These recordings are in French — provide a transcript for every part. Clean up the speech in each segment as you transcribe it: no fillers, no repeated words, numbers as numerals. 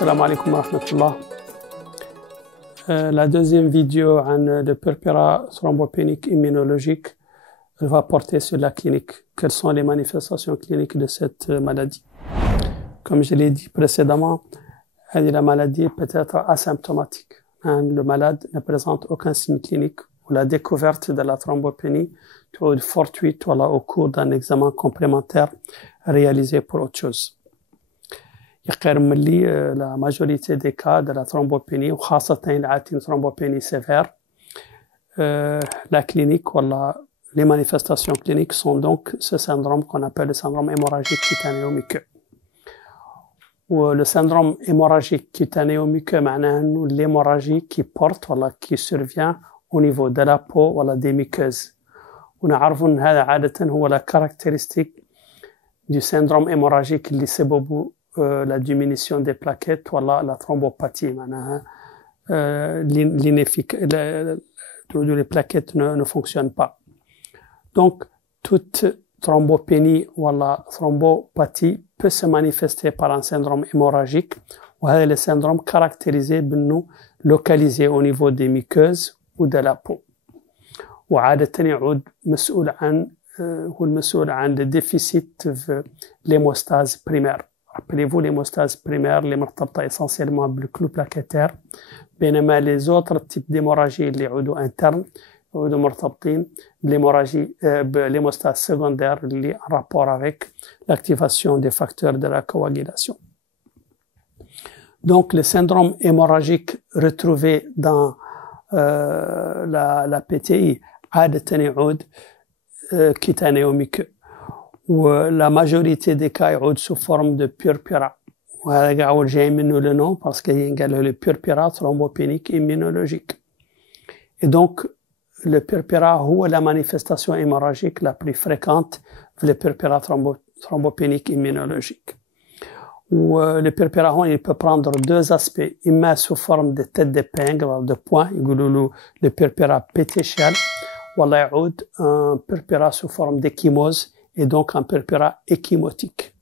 Assalamu alaikum wa rahmatullah. La deuxième vidéo sur le purpura thrombopénique immunologique va porter sur la clinique. Quelles sont les manifestations cliniques de cette maladie? Comme je l'ai dit précédemment, la maladie peut être asymptomatique. Le malade ne présente aucun signe clinique ou la découverte de la thrombopénie est fortuite au cours d'un examen complémentaire réalisé pour autre chose. La majorité des cas de la thrombopénie, une thrombopénie sévère, la clinique ou les manifestations cliniques sont donc ce syndrome qu'on appelle le syndrome hémorragique cutanéo-muqueux. Le syndrome hémorragique cutanéo-muqueux, c'est l'hémorragie qui porte, qui survient au niveau de la peau, des muqueuses. ونعرف أن هذا عادة هو la caractéristique du syndrome hémorragique اللي سببه la diminution des plaquettes la thrombopathie les plaquettes ne fonctionnent pas. Donc toute thrombopénie ou la thrombopathie peut se manifester par un syndrome hémorragique وهذا le syndrome caractérisé localisé au niveau des muqueuses ou de la peau. وعادة يعود هو المسؤول عن le déficit de l'hémostase primaire. Rappelez-vous, l'hémostase primaire اللي مرتبطة essentiellement بالclou plaquettaire بينما les autres types d'hémorragie اللي يعودوا interne يعودوا مرتبطين l'hémostase secondaire اللي en rapport avec l'activation des facteurs de la coagulation. Donc le syndrome hémorragique retrouvé dans la PTI عادة يعود cutanéo-muqueux. La majorité des cas يعود sous forme de purpura. وهذا قاعد جاي منه le nom parce qu'il y a le purpura thrombopénique immunologique. Et donc le purpura هو la manifestation hémorragique la plus fréquente le purpura thrombopénique immunologique. Le purpura il peut prendre deux aspects, imma sous forme de tête d'épingle, de points, le purpura pétéchial, ou يعود un purpura sous forme d'échymose et donc un purpura échymotique.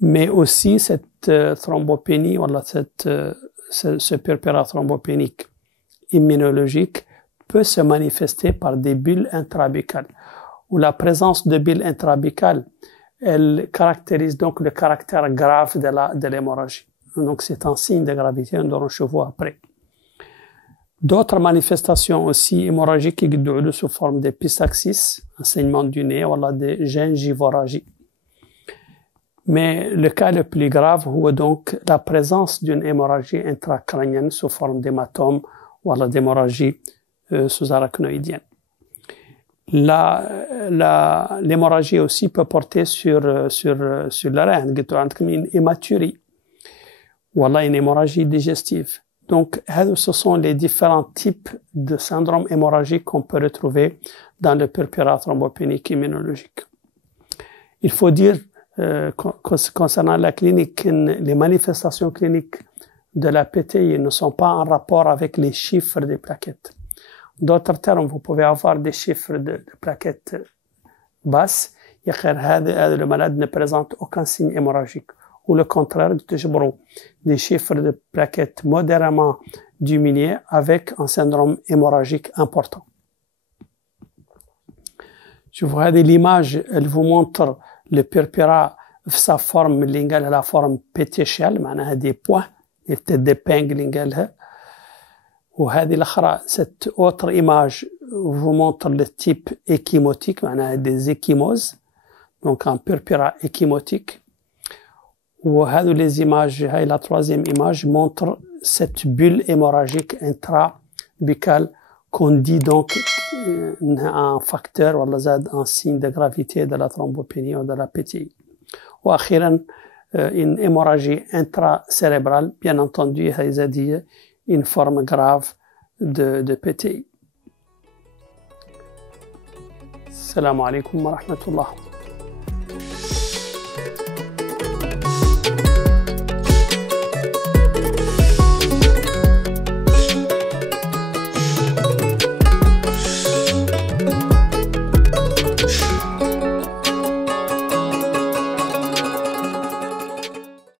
Mais aussi cette thrombopénie, ce purpura thrombopénique immunologique peut se manifester par des bulles intrabuccales, où la présence de bulles intrabuccales elle caractérise donc le caractère grave de l'hémorragie. Donc c'est un signe de gravité, nous aurons chevaux après. D'autres manifestations aussi hémorragiques qui sont sous forme d'épistaxis, un saignement du nez, de gingivorragie. Mais le cas le plus grave est donc la présence d'une hémorragie intracrânienne sous forme d'hématome ou d'hémorragie sous-arachnoïdienne. L'hémorragie aussi peut porter sur le rein, une hématurie ou une hémorragie digestive. Donc, ce sont les différents types de syndrome hémorragique qu'on peut retrouver dans le purpura thrombopénique immunologique. Il faut dire, concernant la clinique, les manifestations cliniques de la PTI ne sont pas en rapport avec les chiffres des plaquettes. D'autres termes, vous pouvez avoir des chiffres de plaquettes basses, le malade ne présente aucun signe hémorragique. Ou le contraire, des chiffres de plaquettes modérément diminués avec un syndrome hémorragique important. Je vous regarde l'image, elle vous montre le purpura sa forme, la forme pétéchiale, des points, des têtes d'épingle. Cette autre image vous montre le type échymotique, des échymoses, donc un purpura échymotique. Les images, la troisième image montre cette bulle hémorragique intrabuccale qu'on dit donc un facteur un signe de gravité de la thrombopénie ou de la PTI. وأخيرا une hémorragie intracérébrale, bien entendu, une forme grave de PTI. Assalamu alaikum wa rahmatullah.